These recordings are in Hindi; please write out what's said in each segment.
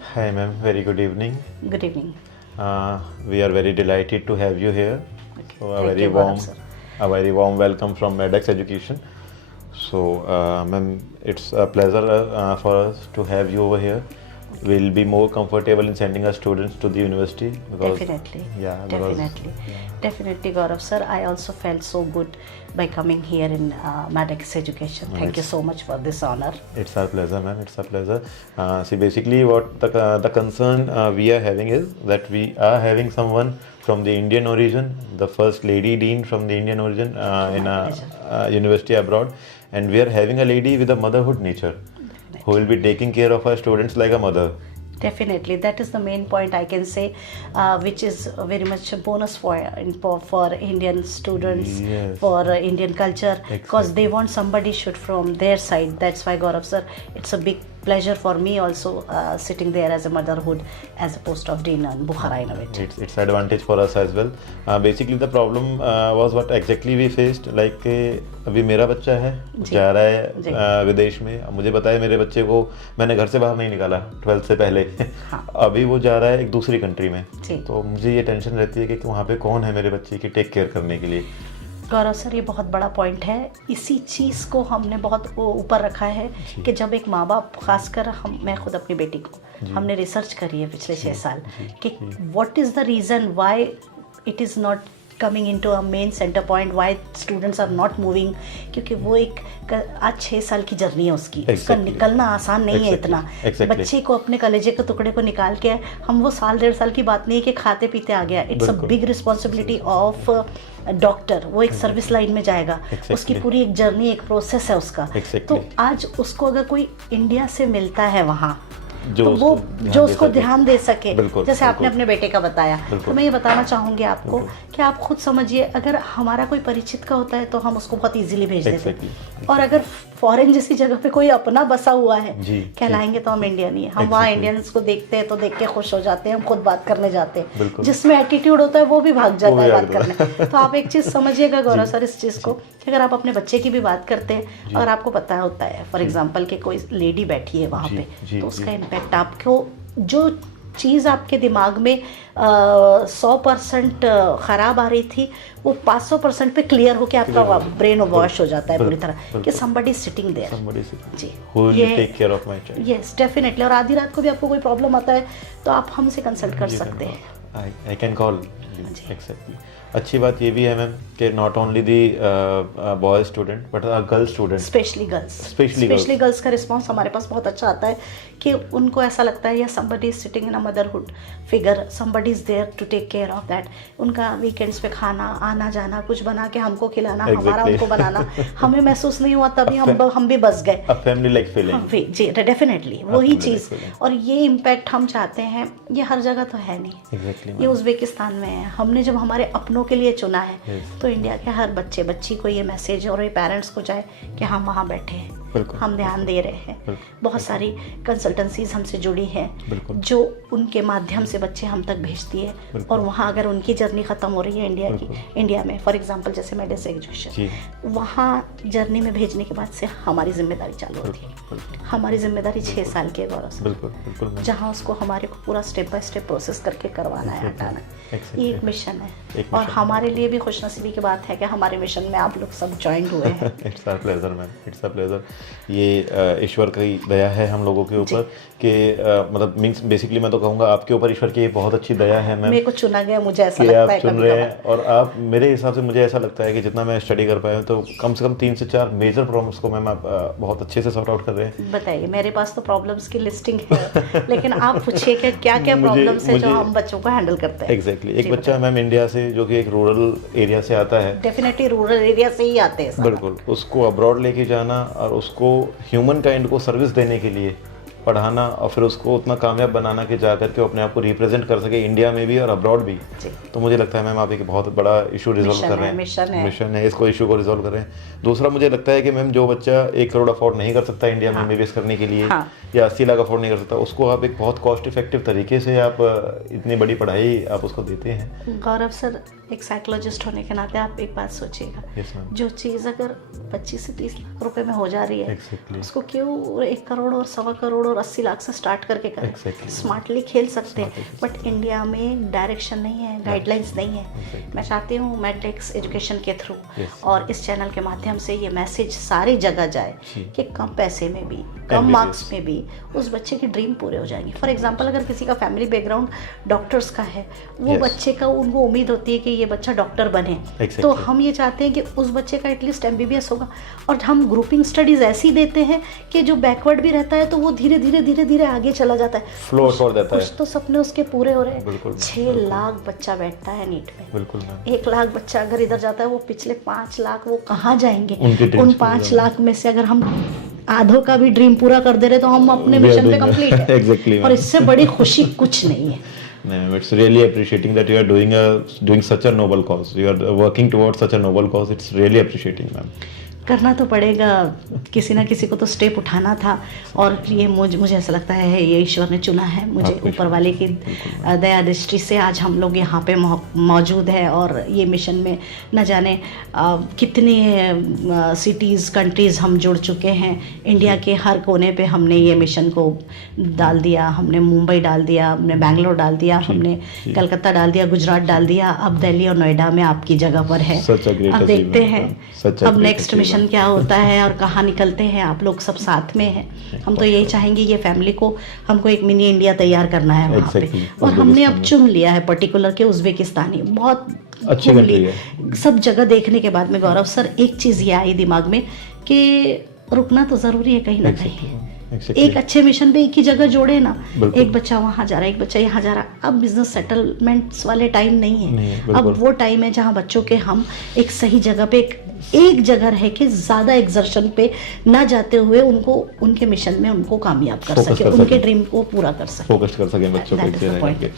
Hi, ma'am. Very good evening. Good evening. We are very delighted to have you here. Okay. So Thank you, Gaurav sir. a very warm welcome from Medex Education. So, ma'am, it's a pleasure for us to have you over here. We'll be more comfortable in sending our students to the university because Definitely. because Definitely, Gaurav sir. I also felt so good by coming here in Maddox Education. Thank you so much for this honor. it's our pleasure, ma'am. It's our pleasure. See, basically, what the concern we are having is that we are having someone from the Indian origin, the first lady dean from the Indian origin in a university abroad, and we are having a lady with a motherhood nature who will be taking care of our students like a mother. Definitely, that is the main point I can say, which is very much a bonus for Indian students, Yes. for Indian culture, because they want somebody should from their side. That's why, Gaurav sir, it's a big pleasure for me also sitting there as a motherhood as a post of dean in Bukhara Innovative. It's advantage for us as well. Basically the problem was what exactly we faced, like अभी मेरा बच्चा है जा रहा है विदेश में. अब मुझे पता है मेरे बच्चे को मैंने घर से बाहर नहीं निकाला 12th से पहले. अभी वो जा रहा है एक दूसरी कंट्री में, तो मुझे ये टेंशन रहती है कि वहाँ पे कौन है मेरे बच्चे की टेक केयर करने के लिए. गौरव सर, ये बहुत बड़ा पॉइंट है. इसी चीज़ को हमने बहुत ऊपर रखा है कि जब एक माँ बाप, खासकर मैं खुद अपनी बेटी को, हमने रिसर्च करी है पिछले 6 साल कि what is the reason why it is not coming into a main centre point, why students are not moving. क्योंकि वो एक आज 6 साल की जर्नी है उसकी. उसका निकलना आसान नहीं है इतना. बच्चे को अपने कलेजे के टुकड़े को निकाल के, हम वो साल 1.5 साल की बात नहीं है कि खाते पीते आ गया. It's a big responsibility of doctor. वो एक सर्विस लाइन में जाएगा. उसकी पूरी एक जर्नी, एक प्रोसेस है उसका. तो आज उसको अगर कोई इंडिया से मिलता है वहाँ, तो वो जो उसको ध्यान दे सके, जैसे आपने अपने बेटे का बताया, तो मैं ये बताना चाहूँगी आपको कि आप खुद समझिए, अगर हमारा कोई परिचित का होता है तो हम उसको बहुत इजीली भेज देते हैं. और अगर फॉरेन जैसी जगह पे कोई अपना बसा हुआ है, कहलाएंगे तो हम इंडियन ही है. हम वहाँ इंडियंस को देखते हैं तो देख के खुश हो जाते हैं, हम खुद बात करने जाते हैं. जिसमें एटीट्यूड होता है वो भी भाग जाता है बात करने. तो आप एक चीज़ समझिएगा गौरव सर इस चीज़ को, कि अगर आप अपने बच्चे की भी बात करते हैं और आपको पता होता है फॉर एग्जाम्पल कि कोई लेडी बैठी है वहाँ पे, तो उसका इम्पैक्ट आपको, जो चीज़ आपके दिमाग में 100% ख़राब आ रही थी, वो 500% पे क्लियर होके आपका ब्रेन वॉश हो जाता है पूरी तरह कि somebody sitting there. Ji, who will take care of my child. Yes, definitely. और आधी रात को भी आपको कोई प्रॉब्लम आता है तो आप हमसे कंसल्ट कर सकते हैं. I can call. Exactly. अच्छी बात ये भी है मैम कि not only the boy student but girl student, specially girls का रिस्पांस हमारे पास बहुत अच्छा आता है कि उनको ऐसा लगता है या somebody is sitting in a motherhood figure, somebody is there to take care of that. उनका वीकेंड्स पे खाना आना जाना, कुछ बना के हमको खिलाना, हमारा उनको बनाना, हमें महसूस नहीं हुआ तभी हम भी बस गए. Family like feeling. जी, डेफिनेटली वही चीज़. और ये इम्पैक्ट हम चाहते हैं, ये हर जगह तो है नहीं. ये उज़्बेकिस्तान में है. हमने जब हमारे अपनों के लिए चुना है तो इंडिया के हर बच्चे बच्ची को ये मैसेज और ये पेरेंट्स को जाए कि हम वहाँ बैठे हैं, हम ध्यान दे रहे हैं. बहुत सारी कंसल्टेंसीज हमसे जुड़ी हैं जो उनके माध्यम से बच्चे हम तक भेजती है. और वहाँ अगर उनकी जर्नी ख़त्म हो रही है इंडिया में, फॉर एग्जांपल जैसे मेडिस एजुकेशन, वहाँ जर्नी में भेजने के बाद से हमारी जिम्मेदारी चालू होती है. हमारी जिम्मेदारी 6 साल के गौरव, जहाँ उसको हमारे को पूरा स्टेप बाय स्टेप प्रोसेस करके करवाना है, हटाना. ये एक मिशन है और हमारे लिए भी खुशनसीबी की बात है कि हमारे मिशन में आप लोग सब ज्वाइन हुए हैं. It's our pleasure ma'am, it's a pleasure. ये ईश्वर की दया है हम लोगों के ऊपर कि मतलब मींस बेसिकली मैं तो कहूँगा आपके ऊपर ईश्वर की बहुत अच्छी दया है मैम. मेरे को चुना गया, मुझे ऐसा लगता है. आप चुन रहे हैं और आप, मेरे हिसाब से मुझे ऐसा लगता है कि जितना मैं स्टडी कर पाया हूँ तो कम से कम 3 से 4 मेजर प्रॉब्लम्स को मैम आप बहुत अच्छे से सॉर्ट आउट कर रहे हैं. बताइए, मेरे पास तो प्रॉब्लम्स की लिस्टिंग है लेकिन आप पूछिए कि क्या क्या प्रॉब्लम्स है जो हम बच्चों को हैंडल करते हैं. एग्जैक्टली. एक बच्चा मैम इंडिया से जो कि एक रूरल एरिया से आता है, डेफिनेटली रूरल एरिया से ही आते हैं, बिल्कुल, उसको अब्रॉड लेके जाना और उसको ह्यूमन काइंड को सर्विस देने के लिए पढ़ाना और फिर उसको उतना कामयाब बनाना कि जा करके अपने आप को रिप्रेजेंट कर सके इंडिया में भी और अब्रॉड भी. तो मुझे लगता है मैम आप एक बहुत बड़ा इशू रिजॉल्व कर रहे हैं. मिशन है, इसको इशू को रिजॉल्व कर रहे हैं. दूसरा मुझे लगता है कि मैम जो बच्चा 1 करोड़ अफोर्ड नहीं कर सकता इंडिया में एमबीबीएस करने के लिए, या 80 लाख अफोर्ड नहीं कर सकता, उसको आप एक बहुत कॉस्ट इफेक्टिव तरीके से आप इतनी बड़ी पढ़ाई आप उसको देते हैं. गौरव सर, एक साइकोलॉजिस्ट होने के नाते आप एक बात सोचिएगा, जो चीज़ अगर 25 से 30 लाख रुपए में हो जा रही है, उसको क्यों 1 करोड़ और 1.25 करोड़ करोड़ और 80 लाख से स्टार्ट करके करें, स्मार्टली खेल सकते हैं। बट इंडिया में डायरेक्शन नहीं है, गाइडलाइंस नहीं है। मैं चाहती हूँ मैडलेक्स एजुकेशन के थ्रू और इस चैनल के माध्यम से ये मैसेज सारी जगह जाए कि कम पैसे में भी, कम मार्क्स में भी उस बच्चे की ड्रीम पूरे हो जाएंगे। फॉर एग्जांपल, अगर किसी का फैमिली बैकग्राउंड डॉक्टर्स का है, वो बच्चे का उनको उम्मीद होती है कि ये बच्चा डॉक्टर बने, तो हम ये चाहते हैं कि उस बच्चे का एटलीस्ट MBBS होगा। और हम ग्रुपिंग स्टडीज ऐसी देते हैं कि जो बैकवर्ड भी रहता है तो वो धीरे धीरे आगे चला जाता है, फ्लो छोड़ देता है। कुछ तो सपने उसके पूरे हो रहे हैं। 6 लाख बच्चा बैठता है नीट में, बिल्कुल 1 लाख बच्चा अगर इधर जाता है, वो पिछले 5 लाख वो कहाँ जाएंगे? उन 5 लाख में से अगर हम आधों का भी ड्रीम पूरा कर दे रहे तो हम अपने मिशन पे कंप्लीट है। Exactly, और इससे बड़ी खुशी कुछ नहीं है। No, it's really appreciating that you are doing such a noble cause. You are working towards such a noble cause. It's really appreciating, ma'am. करना तो पड़ेगा, किसी ना किसी को तो स्टेप उठाना था। और ये मुझे ऐसा लगता है ये ईश्वर ने चुना है मुझे, ऊपर वाले की दया दृष्टि से आज हम लोग यहाँ पे मौजूद है। और ये मिशन में न जाने कितने सिटीज़ कंट्रीज़ हम जुड़ चुके हैं। इंडिया के हर कोने पे हमने ये मिशन को डाल दिया। हमने मुंबई डाल दिया, हमने बैंगलोर डाल दिया, हमने कलकत्ता डाल दिया, गुजरात डाल दिया, अब दिल्ली और नोएडा में आपकी जगह पर है। अब देखते हैं अब नेक्स्ट मिशन क्या होता है और कहाँ निकलते हैं। आप लोग सब साथ में हैं। हम तो यही चाहेंगे, ये फैमिली को हमको एक मिनी इंडिया तैयार करना है वहाँ पे। और हमने अब चुन लिया है पर्टिकुलर के उज़्बेकिस्तानी, बहुत अच्छी कंट्री है। सब जगह देखने के बाद में गौरव सर एक चीज़ ये आई दिमाग में कि रुकना तो ज़रूरी है कहीं ना कहीं। एक अच्छे मिशन पे एक ही जगह जोड़े ना, एक बच्चा वहाँ जा रहा है, एक बच्चा यहाँ जा रहा है। अब बिजनेस सेटलमेंट्स वाले टाइम नहीं है, अब वो टाइम है जहाँ बच्चों के हम एक सही जगह पे एक जगह रह के ज़्यादा एक्सर्शन पे ना जाते हुए उनको उनके मिशन में उनको कामयाब कर सके, उनके ड्रीम को पूरा कर सके, फोकस कर सकें बच्चों पे।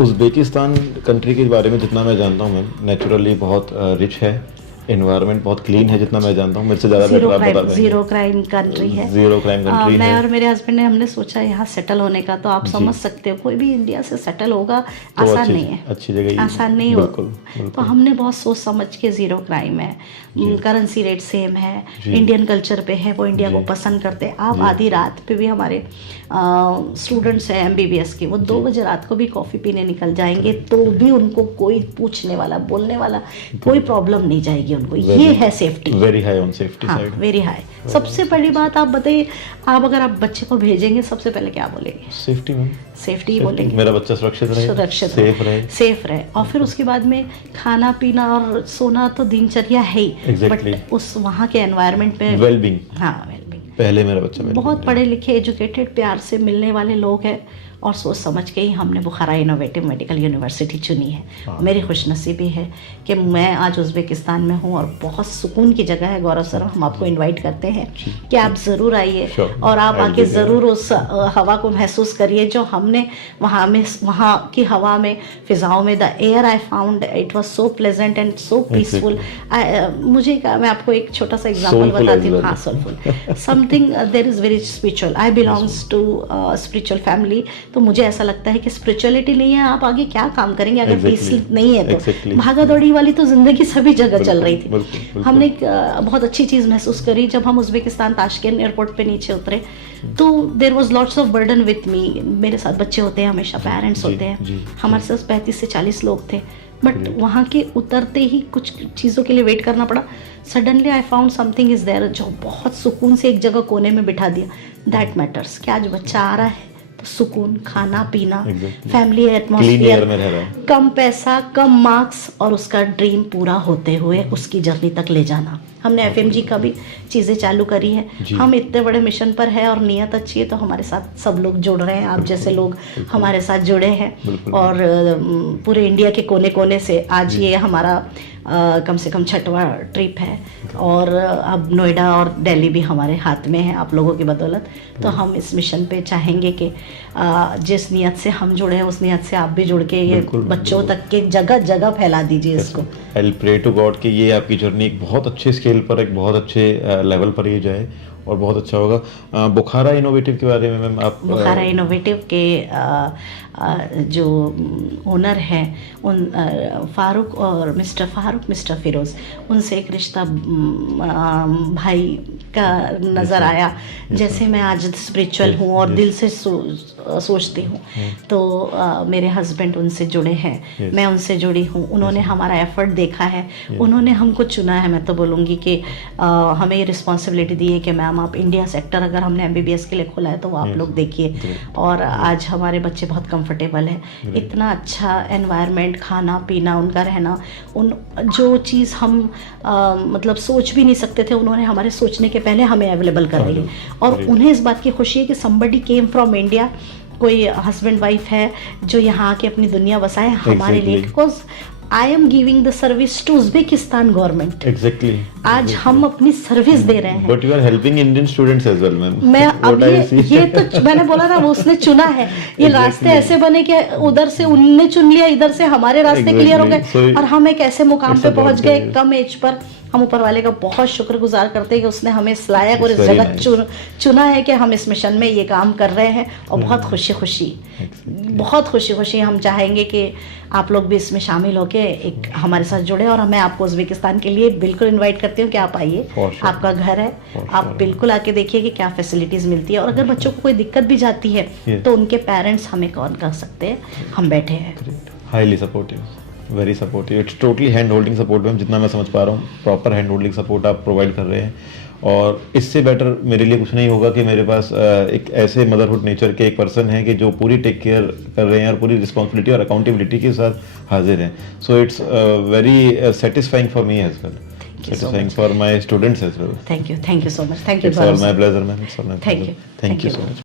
उज़्बेकिस्तान कंट्री के बारे में जितना मैं जानता हूँ मैम, नेचुरली बहुत रिच है, एनवायरनमेंट बहुत क्लीन है जितना मैं जानता हूँ। मुझसे ज़्यादा बेटर आप बता देंगे। जीरो क्राइम कंट्री है, जीरो क्राइम कंट्री है। मैं और मेरे हस्बैंड ने हमने सोचा यहाँ सेटल होने का, तो आप समझ सकते हो कोई भी इंडिया से सेटल होगा तो आसान नहीं है, अच्छी जगह आसान नहीं हो। तो हमने बहुत सोच समझ के, जीरो क्राइम है, करेंसी रेट सेम है, इंडियन कल्चर पे है, वो इंडिया को पसंद करते हैं। आप आधी रात पे भी हमारे स्टूडेंट्स हैं MBBS के, वो 2 बजे रात को भी कॉफ़ी पीने निकल जाएंगे तो भी उनको कोई पूछने वाला बोलने वाला कोई प्रॉब्लम नहीं जाएगी उनको। ये है safety, very high on safety side, very high. सबसे पहली बात आप बताइए, आप अगर आप बच्चे को भेजेंगे सबसे पहले क्या बोलेंगे? सेफ्टी में, सेफ्टी बोलेंगे, मेरा बच्चा सुरक्षित रहे, सेफ रहे। और फिर उसके बाद में खाना पीना और सोना तो दिनचर्या है ही, बट उस वहाँ के एनवायरनमेंट में वेलबींग, हाँ वेलबींग। पहले मेरा बच्चा बहुत पढ़े लिखे एजुकेटेड प्यार से मिलने वाले लोग हैं और सोच समझ के ही हमने बुखारा इनोवेटिव मेडिकल यूनिवर्सिटी चुनी है। मेरी खुशनसीबी है कि मैं आज उज़्बेकिस्तान में हूँ और बहुत सुकून की जगह है। गौरव सर, हम आपको इनवाइट करते हैं कि आप ज़रूर आइए और आप आके ज़रूर उस हवा को महसूस करिए जो हमने वहाँ की हवा में, फिज़ाओं में। The air I found it was so pleasant and so peaceful. मैं आपको एक छोटा सा एग्जाम्पल बताती हूँ। हाँ, soulful something there is very spiritual. I belongs to spiritual family, तो मुझे ऐसा लगता है कि स्पिरिचुअलिटी नहीं है, आप आगे क्या काम करेंगे अगर पीस नहीं है तो। भागा दौड़ी वाली तो जिंदगी सभी जगह चल रही थी। हमने एक बहुत अच्छी चीज़ महसूस करी जब हम उज़्बेकिस्तान ताशकेंट एयरपोर्ट पे नीचे उतरे, तो there was lots of burden with me. मेरे साथ बच्चे होते हैं, हमेशा पेरेंट्स होते हैं, हमारे साथ 35 से 40 लोग थे। बट वहाँ के उतरते ही कुछ चीज़ों के लिए वेट करना पड़ा। Suddenly I found something is there जो बहुत सुकून से एक जगह कोने में बिठा दिया। दैट मैटर्स कि आज बच्चा आ रहा है तो सुकून, खाना पीना, फैमिली एटमॉस्फेयर, कम पैसा, कम मार्क्स और उसका ड्रीम पूरा होते हुए उसकी जर्नी तक ले जाना। हमने FMG का भी चीज़ें चालू करी है। हम इतने बड़े मिशन पर है और नियत अच्छी है तो हमारे साथ सब लोग जुड़ रहे हैं। आप जैसे लोग हमारे साथ जुड़े हैं और पूरे इंडिया के कोने कोने से आज ये हमारा कम से कम 6वां ट्रिप है। और अब नोएडा और दिल्ली भी हमारे हाथ में है आप लोगों की बदौलत। तो हम इस मिशन पे चाहेंगे कि जिस नियत से हम जुड़े हैं उस नियत से आप भी जुड़ के ये बच्चों तक के जगह जगह फैला दीजिए इसको। I will pray to God कि ये आपकी जर्नी एक बहुत अच्छे स्केल पर, एक बहुत अच्छे लेवल पर ये जाए और बहुत अच्छा होगा। बुखारा इनोवेटिव के बारे में मैम आप बुखारा इनोवेटिव के जो ओनर हैं उन फारूक और मिस्टर फिरोज़, उनसे एक रिश्ता भाई का नज़र आया। जैसे मैं आज स्पिरिचुअल हूँ और दिल से सोचती हूँ, तो मेरे हस्बैंड उनसे जुड़े हैं, मैं उनसे जुड़ी हूँ। उन्होंने हमारा एफर्ट देखा है, उन्होंने हमको चुना है। मैं तो बोलूँगी कि हमें ये रिस्पॉन्सिबिलिटी दी है कि मैम आप इंडिया सेक्टर अगर हमने MBBS के लिए खोला है तो वो आप लोग देखिए। और आज हमारे बच्चे बहुत कंफर्टेबल है, इतना अच्छा एनवायरनमेंट, खाना पीना, उनका रहना, उन जो चीज़ हम मतलब सोच भी नहीं सकते थे, उन्होंने हमारे सोचने के पहले हमें अवेलेबल कर दी। और उन्हें इस बात की खुशी है कि समबडी केम फ्रॉम इंडिया, कोई हस्बैंड वाइफ है जो यहाँ आके अपनी दुनिया बसाए हमारे लिए, because I am giving the service to Uzbekistan government. Exactly आज हम अपनी सर्विस दे रहे हैं। But you are helping Indian students as well ma'am. मैं अब ये तो मैंने बोला ना, वो उसने चुना है। ये रास्ते ऐसे बने कि उधर से उनने चुन लिया, इधर से हमारे रास्ते क्लियर हो गए और हम एक ऐसे मुकाम पे पहुंच गए कम एज पर। हम ऊपर वाले का बहुत शुक्रगुजार करते हैं कि उसने हमें इस लायक और इस जगह चुना है कि हम इस मिशन में ये काम कर रहे हैं। और बहुत खुशी खुशी हम चाहेंगे कि आप लोग भी इसमें शामिल होके एक हमारे साथ जुड़े। और मैं आपको उज्बेकिस्तान के लिए बिल्कुल इनवाइट करती हूँ कि आप आइए, आपका घर है, आप बिल्कुल आके देखिए कि क्या फैसिलिटीज़ मिलती है। और अगर बच्चों को कोई दिक्कत भी जाती है तो उनके पेरेंट्स हमें कॉल कर सकते हैं, हम बैठे हैं। Highly supportive, very supportive, it's totally hand holding support ma'am. जितना मैं समझ पा रहा हूँ प्रॉपर हैंड होल्डिंग सपोर्ट आप प्रोवाइड कर रहे हैं। और इससे बेटर मेरे लिए कुछ नहीं होगा कि मेरे पास एक ऐसे मदरहुड नेचर के एक पर्सन है कि जो पूरी टेक केयर कर रहे हैं और पूरी रिस्पॉन्सिबिलिटी और अकाउंटेबिलिटी के साथ हाजिर हैं। So it's very satisfying for me as well, satisfying for my students as well. Thank you so much. Thank you. It's all my pleasure, ma'am. It's all my pleasure. Thank you. Thank you so much.